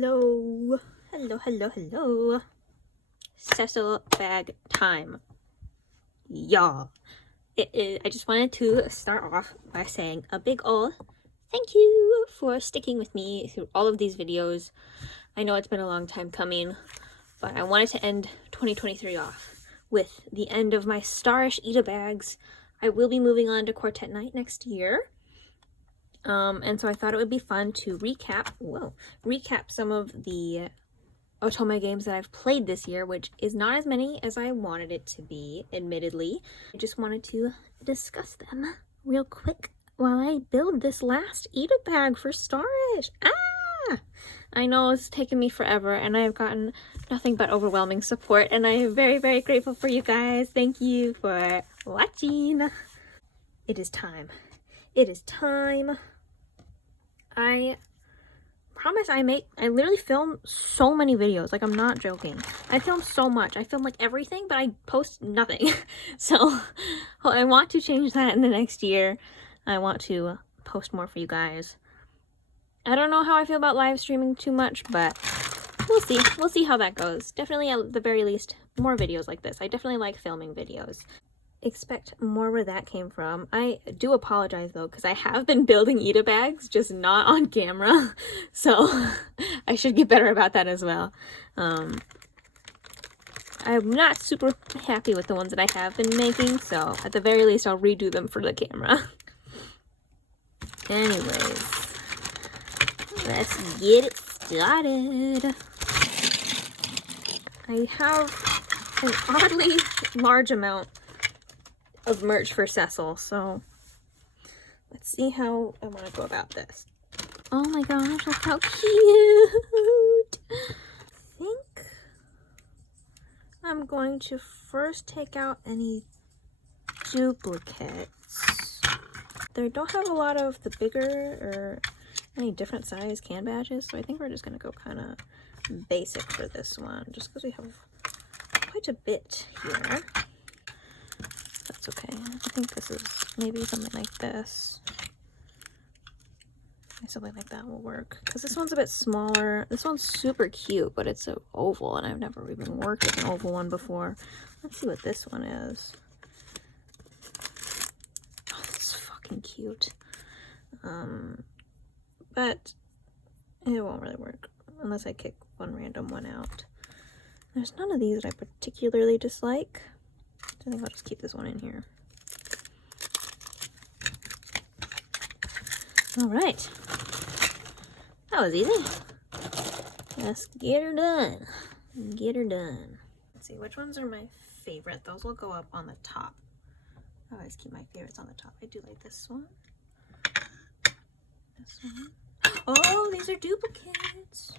Hello. Hello. Cecil bag time. Y'all. I just wanted to start off by saying a big ol' thank you for sticking with me through all of these videos. I know it's been a long time coming, but I wanted to end 2023 off with the end of my Starish Ita bags. I will be moving on to Quartet Night next year. And so I thought it would be fun to recap some of the Otome games that I've played this year, which is not as many as I wanted it to be, admittedly. I just wanted to discuss them real quick while I build this last Ita bag for Starish. I know it's taken me forever, and I have gotten nothing but overwhelming support, and I am very, very grateful for you guys. Thank you for watching. It is time. I promise I literally film so many videos. Like, I'm not joking. I film so much. I film like everything, but I post nothing. So I want to change that in the next year. I want to post more for you guys. I don't know how I feel about live streaming too much, but we'll see. We'll see how that goes. Definitely, at the very least, more videos like this. I definitely like filming videos. Expect more where that came from. I do apologize though, because I have been building Ita bags, just not on camera. So I should get better about that as well. I'm not super happy with the ones that I have been making, so at the very least I'll redo them for the camera. Anyways, let's get it started. I have an oddly large amount of merch for Cecil, so let's see how I want to go about this. Oh my gosh, look how cute! I think I'm going to first take out any duplicates. They don't have a lot of the bigger or any different size can badges, so I think we're just going to go kind of basic for this one, just because we have quite a bit here. That's okay. I think this is maybe something like this. Something like that will work. Because this one's a bit smaller. This one's super cute, but it's an oval, and I've never even worked with an oval one before. Let's see what this one is. Oh, this is fucking cute. But it won't really work unless I kick one random one out. There's none of these that I particularly dislike. I think I'll just keep this one in here. All right. That was easy. Let's get her done. Let's see, which ones are my favorite? Those will go up on the top. I always keep my favorites on the top. I do like this one. This one. Oh, these are duplicates.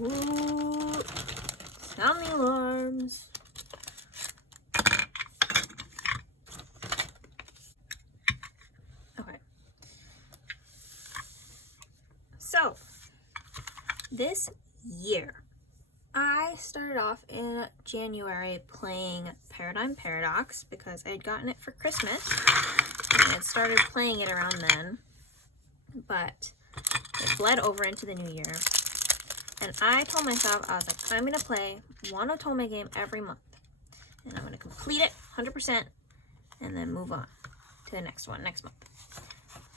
Ooh. Sound the alarms. So, this year, I started off in January playing Paradigm Paradox because I had gotten it for Christmas and I had started playing it around then, but it bled over into the new year. And I told myself, I was like, I'm going to play one Otome game every month and I'm going to complete it 100% and then move on to the next one next month.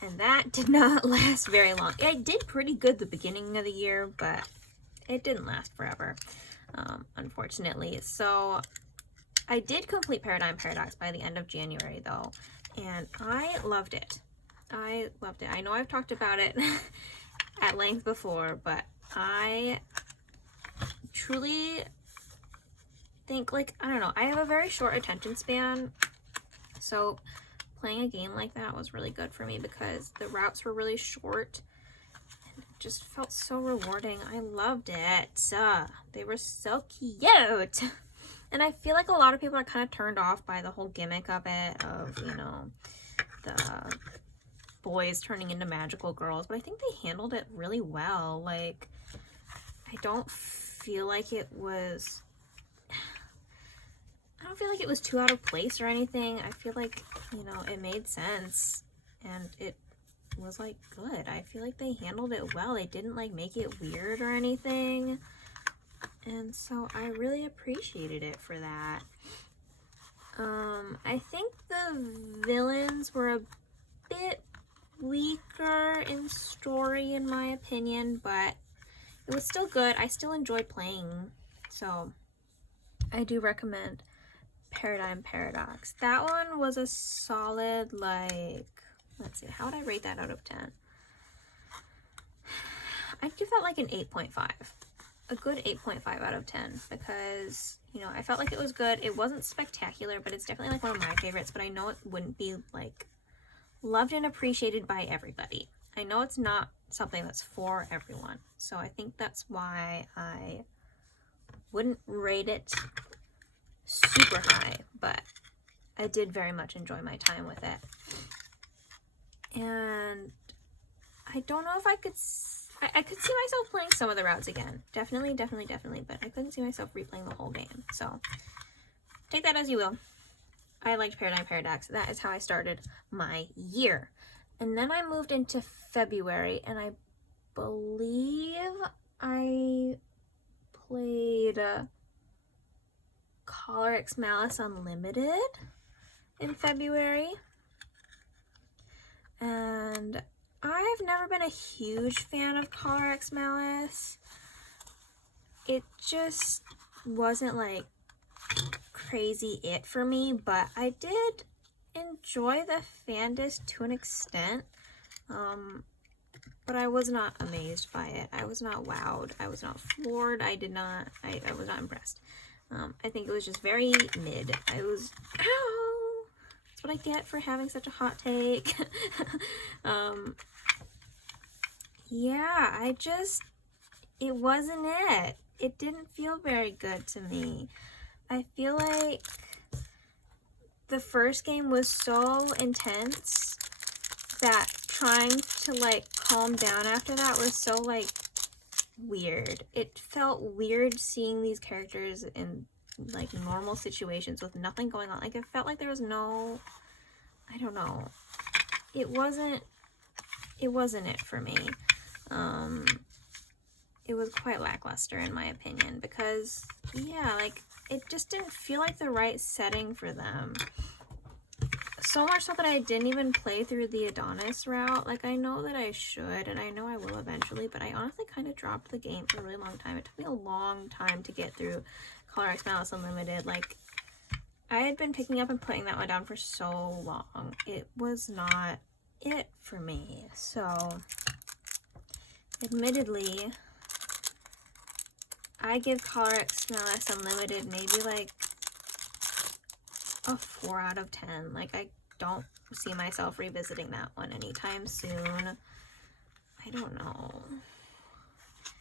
And that did not last very long. I did pretty good the beginning of the year, but it didn't last forever, unfortunately. So I did complete Paradigm Paradox by the end of January, though, and I loved it. I know I've talked about it at length before, but I truly think, like, I don't know, I have a very short attention span, so playing a game like that was really good for me because the routes were really short and it just felt so rewarding. I loved it. They were so cute. And I feel like a lot of people are kind of turned off by the whole gimmick of it, of, you know, the boys turning into magical girls, but I think they handled it really well. Like, I don't feel like it was too out of place or anything. I feel like, you know, it made sense and it was like good. I feel like they handled it well. They didn't like make it weird or anything. And so I really appreciated it for that. I think the villains were a bit weaker in story in my opinion, but it was still good. I still enjoyed playing, so I do recommend Paradigm Paradox. That one was a solid, like, let's see, how would I rate that out of 10? I'd give that like an 8.5. A good 8.5 out of 10 because, you know, I felt like it was good. It wasn't spectacular, but it's definitely like one of my favorites, but I know it wouldn't be like loved and appreciated by everybody. I know it's not something that's for everyone, so I think that's why I wouldn't rate it super high, but I did very much enjoy my time with it. And I don't know if I could see myself playing some of the routes again. Definitely, but I couldn't see myself replaying the whole game. So take that as you will. I liked Paradigm Paradox. That is how I started my year. And then I moved into February, and I believe I played Color X Malice Unlimited in February. And I've never been a huge fan of Color X Malice. It just wasn't like crazy it for me, but I did enjoy the Fandist to an extent. But I was not amazed by it. I was not wowed. I was not floored. I was not impressed. I think it was just very mid. I was, ow! That's what I get for having such a hot take. Yeah, it wasn't it. It didn't feel very good to me. I feel like the first game was so intense that trying to like calm down after that was so like weird. It felt weird seeing these characters in like normal situations with nothing going on. Like it felt like there was no, I don't know. It wasn't it for me. It was quite lackluster in my opinion because yeah, like it just didn't feel like the right setting for them. So much so that I didn't even play through the Adonis route. Like I know that I should and I know I will eventually, but I honestly kind of dropped the game for a really long time. It took me a long time to get through Color X Malice Unlimited. Like I had been picking up and putting that one down for so long. It was not it for me. So admittedly, I give Color X Malice Unlimited maybe like a 4 out of 10. Like I don't see myself revisiting that one anytime soon. I don't know.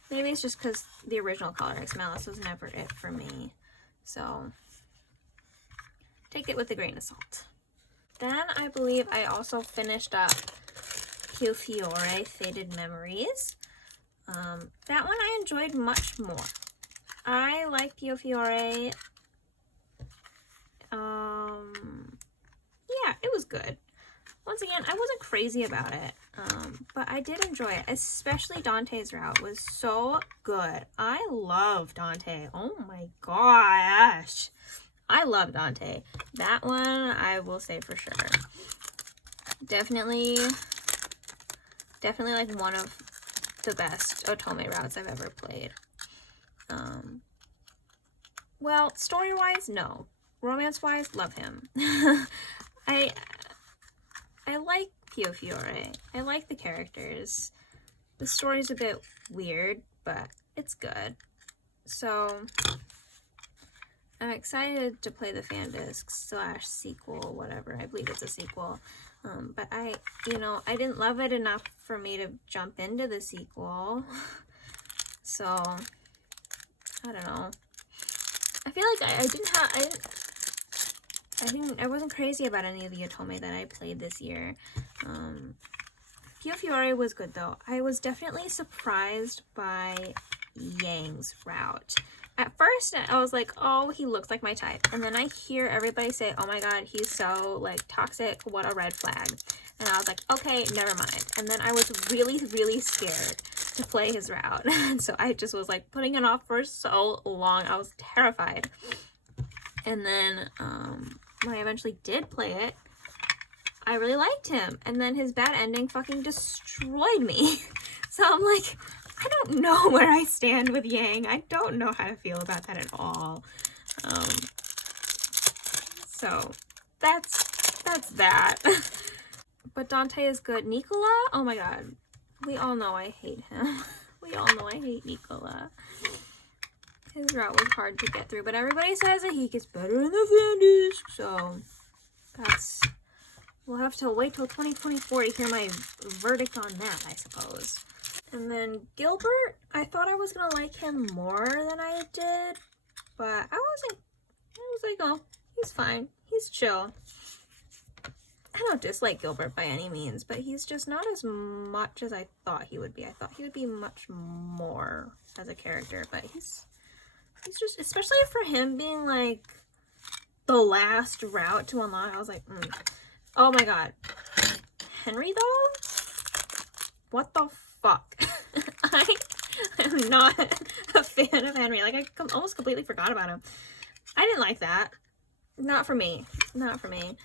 Maybe it's just because the original Color X Malice was never it for me. So take it with a grain of salt. Then I believe I also finished up Pio Fiore Faded Memories. That one I enjoyed much more. I like Pio Fiore. Yeah, it was good. Once again, I wasn't crazy about it, but I did enjoy it, especially Dante's route was so good. I love Dante. Oh my gosh. I love Dante. That one, I will say for sure. Definitely like one of the best Otome routes I've ever played. Well, story-wise, no. Romance-wise, love him. I like Pio Fiore. I like the characters. The story's a bit weird, but it's good. So I'm excited to play the Fandisc / sequel, whatever. I believe it's a sequel. But I didn't love it enough for me to jump into the sequel. So I don't know. I feel like I wasn't crazy about any of the Otome that I played this year. Pio Fiore was good though. I was definitely surprised by Yang's route. at first I was like, oh, he looks like my type. And then I hear everybody say, oh my god, he's so like toxic, what a red flag. And I was like, okay, never mind. And then I was really, really scared to play his route. And so I just was like putting it off for so long. I was terrified. And then when I eventually did play it, I really liked him. And then his bad ending fucking destroyed me. So I'm like, I don't know where I stand with Yang. I don't know how to feel about that at all. So that's that. But Dante is good. Nicola, oh my god. We all know I hate him. We all know I hate Nicola. His route was hard to get through, but everybody says that he gets better in the fan disc. So that's, we'll have to wait till 2024 to hear my verdict on that, I suppose. And then Gilbert, I thought I was gonna like him more than I did, but I was like, oh, he's fine. He's chill. I don't dislike Gilbert by any means, but he's just not as much as I thought he would be. I thought he would be much more as a character, but he's just, especially for him being like the last route to unlock, I was like, oh my god. Henry though? What the fuck? I am not a fan of Henry. Like, I almost completely forgot about him. I didn't like that. Not for me. Not for me.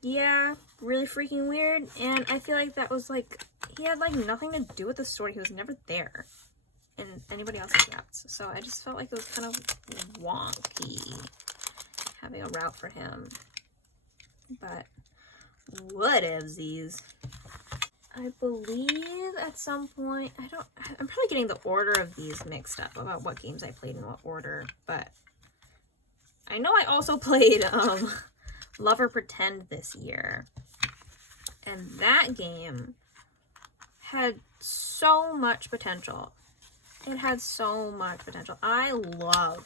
Yeah, really freaking weird. And I feel like that was like, he had like nothing to do with the story. He was never there in anybody else's routes. So I just felt like it was kind of wonky having a route for him. But whatevsies. I believe at some point, I'm probably getting the order of these mixed up about what games I played in what order, but I know I also played Lover Pretend this year, and that game had so much potential. It had so much potential. I love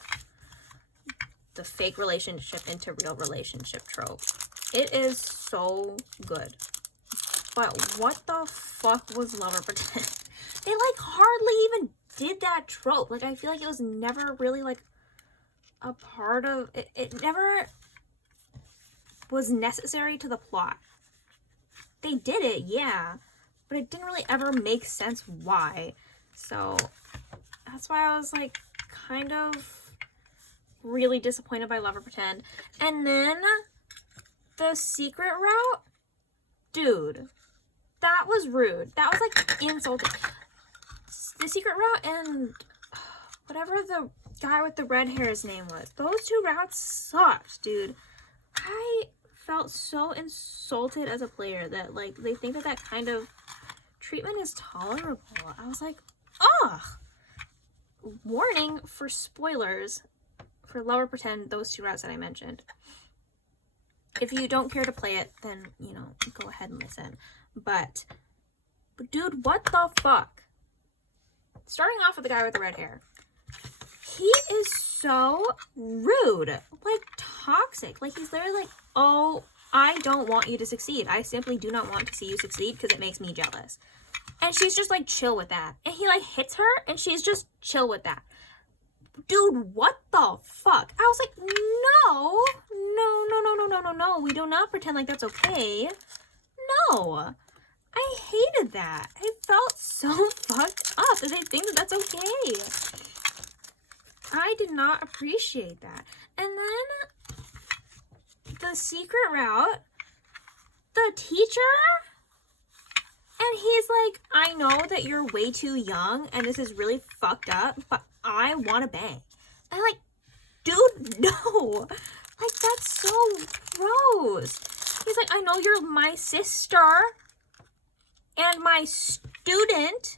the fake relationship into real relationship trope. It is so good. But what the fuck was Lover Pretend? They like hardly even did that trope. Like, I feel like it was never really like a part of it. It never was necessary to the plot. They did it, yeah, but it didn't really ever make sense why. So that's why I was like kind of really disappointed by Lover Pretend. And then the secret route, dude, that was rude. That was like insulting. The secret route and whatever the guy with the red hair's name was, those two routes sucked, dude. I felt so insulted as a player that like they think that that kind of treatment is tolerable. I was like, ugh. Warning for spoilers for Lover Pretend, those two routes that I mentioned. If you don't care to play it, then, you know, go ahead and listen. But dude, what the fuck? Starting off with the guy with the red hair. He is so rude. Like, toxic. Like, he's literally like, oh, I don't want you to succeed. I simply do not want to see you succeed because it makes me jealous. And she's just like chill with that. And he like hits her and she's just chill with that. Dude, what the fuck? I was like, no. We do not pretend like that's okay. No. I hated that. I felt so fucked up that they think that that's okay. I did not appreciate that. And then the secret route, the teacher, and he's like, I know that you're way too young and this is really fucked up, but I want to bang. I'm like, dude, no. Like, that's so gross. He's like, I know you're my sister and my student,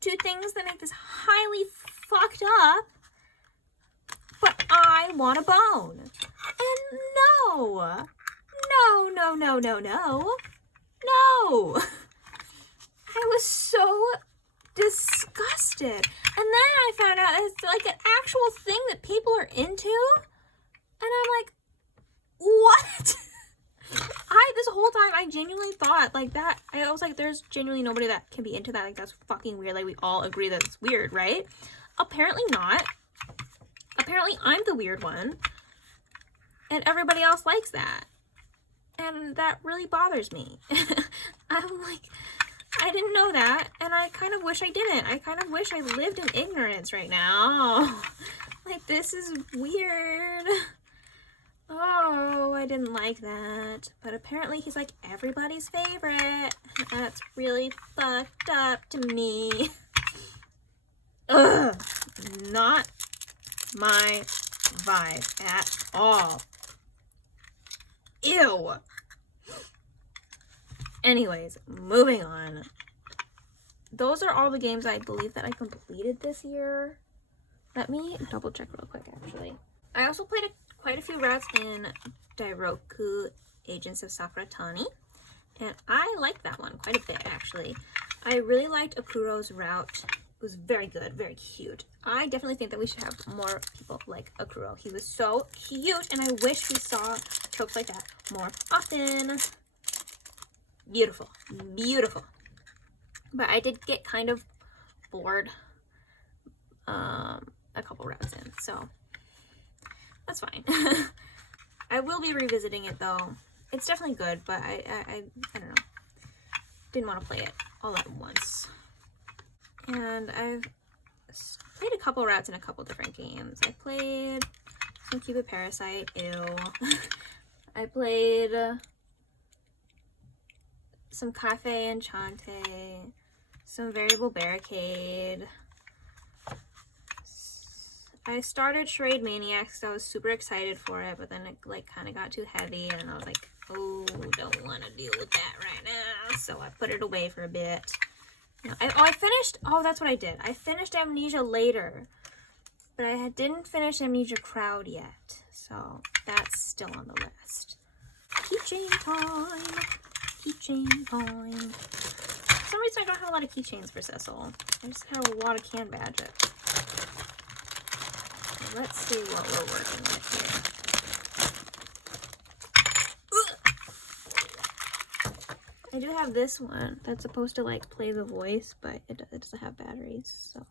two things that make this highly fucked up, but I want a bone. And no. No. I was so disgusted. And then I found out it's like an actual thing that people are into. And I'm like, what? This whole time I genuinely thought like that. I was like, there's genuinely nobody that can be into that. Like, that's fucking weird. Like, we all agree that it's weird, right? apparently not. Apparently I'm the weird one. And everybody else likes that. And that really bothers me. I'm like, I didn't know that, and I kind of wish I didn't. I kind of wish I lived in ignorance right now. Like, this is weird. Oh, I didn't like that. But apparently he's like everybody's favorite. That's really fucked up to me. Ugh. Not my vibe at all. Ew. Anyways, moving on. Those are all the games I believe that I completed this year. Let me double check real quick, actually. I also played quite a few routes in Dairoku Agents of Sakuratani, and I liked that one quite a bit, actually. I really liked Akuro's route. It was very good, very cute. I definitely think that we should have more people like Akuro. He was so cute, and I wish we saw tropes like that more often. Beautiful, beautiful. But I did get kind of bored a couple rounds in, so that's fine. I will be revisiting it though. It's definitely good, but I don't know. Didn't want to play it all at once. And I've played a couple routes in a couple different games. I played some Cupid Parasite, ew. I played some Cafe Enchante, some Variable Barricade. I started Charade Maniacs, so I was super excited for it, but then it like kind of got too heavy, and I was like, oh, don't want to deal with that right now. So I put it away for a bit. I finished, oh, that's what I did. I finished Amnesia later, but I didn't finish Amnesia Crowd yet, so that's still on the list. Keychain time. Keychain time. For some reason I don't have a lot of keychains for Cecil. I just have a lot of can badges. So let's see what we're working with here. I do have this one that's supposed to like play the voice, but it doesn't have batteries, so.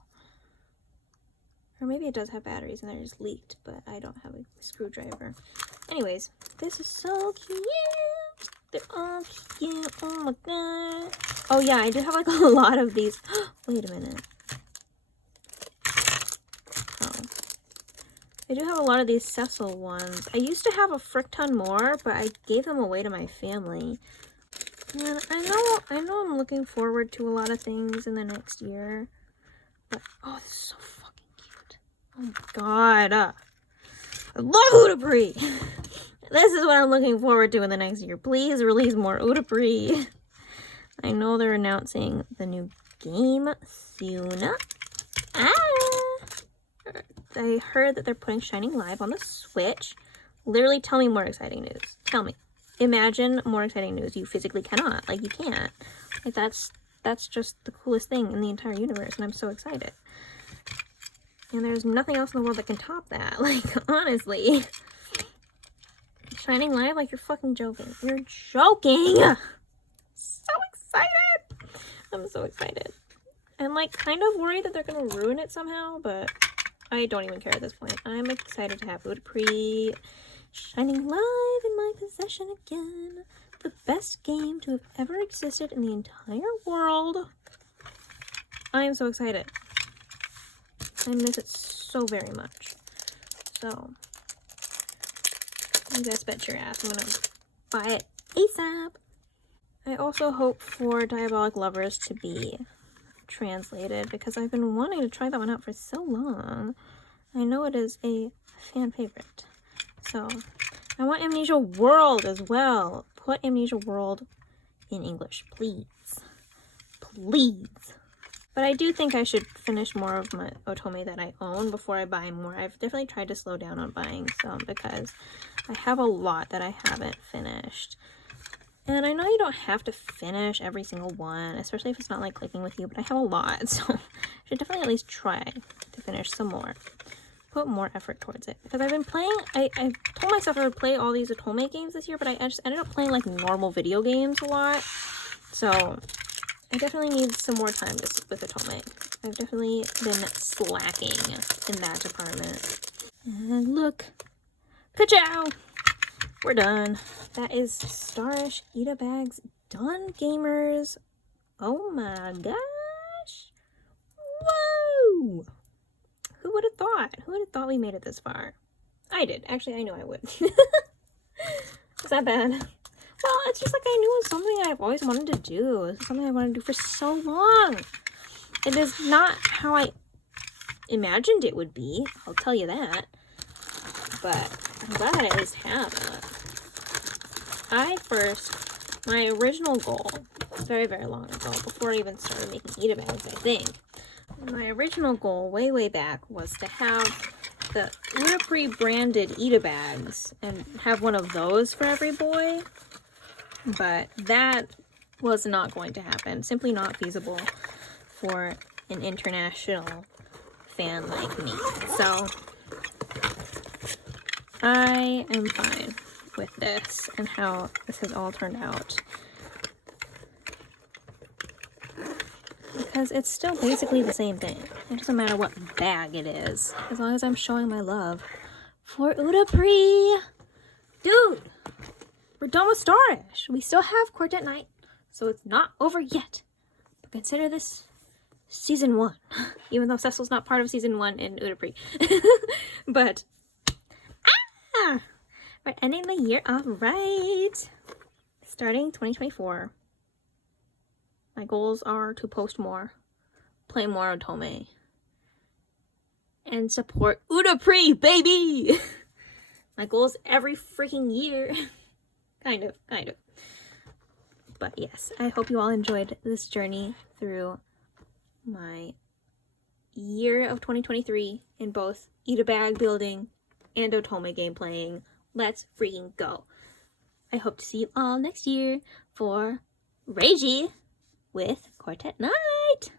Or maybe it does have batteries and they're just leaked, but I don't have a screwdriver. Anyways, this is so cute. They're all cute. Oh my god. Oh yeah, I do have like a lot of these. Wait a minute. Oh. I do have a lot of these Cecil ones. I used to have a frick ton more, but I gave them away to my family. And I know I'm looking forward to a lot of things in the next year. But oh, this is so fucking cute. Oh my god. I love Udapri. This is what I'm looking forward to in the next year. Please release more Udapri. I know they're announcing the new game soon. I heard that they're putting Shining Live on the Switch. Literally, tell me more exciting news. Tell me. Imagine more exciting news. You physically cannot. Like, you can't. Like, that's just the coolest thing in the entire universe, and I'm so excited. And there's nothing else in the world that can top that. Like, honestly. Shining Live? Like, you're fucking joking. You're joking! So excited! I'm so excited. I'm, like, kind of worried that they're gonna ruin it somehow, but I don't even care at this point. I'm excited to have Udapri Shining Live in my possession again. The best game to have ever existed in the entire world. I am so excited. I miss it so very much. So, you guys bet your ass I'm gonna buy it ASAP. I also hope for Diabolic Lovers to be translated because I've been wanting to try that one out for so long. I know it is a fan favorite. So, I want Amnesia World as well. Put Amnesia World in English, please. Please. But I do think I should finish more of my Otome that I own before I buy more. I've definitely tried to slow down on buying some because I have a lot that I haven't finished. And I know you don't have to finish every single one, especially if it's not like clicking with you, but I have a lot, so I should definitely at least try to finish some more. Put more effort towards it. Because I've been playing, I told myself I would play all these Otome games this year, but I just ended up playing like normal video games a lot. So I definitely need some more time just with Otome. I've definitely been slacking in that department. And look, ka-chow! We're done. That is Starish Ita Bags done, gamers. Oh my gosh. Whoa! Who would have thought? Who would have thought we made it this far? I did. Actually, I knew I would. Is that bad? Well, it's just like I knew it was something I've always wanted to do. It's something I wanted to do for so long. It is not how I imagined it would be. I'll tell you that. But I'm glad I at least have it. My original goal, very, very long ago, before I even started making Ita Bags, I think, my original goal way back was to have the Utapri branded Ita Bags and have one of those for every boy. But that was not going to happen. Simply not feasible for an international fan like me. So I am fine with this and how this has all turned out. Because it's still basically the same thing. It doesn't matter what bag it is, as long as I'm showing my love for Utapri. Dude, we're done with Starish. We still have Quartet Night, so it's not over yet. But consider this season 1, even though Cecil's not part of season 1 in Utapri. But we're ending the year all right. Starting 2024. My goals are to post more, play more Otome, and support Utapri, baby! My goals every freaking year. Kind of. But yes, I hope you all enjoyed this journey through my year of 2023 in both Ita Bag building and Otome game playing. Let's freaking go. I hope to see you all next year for Reiji with Quartet Night.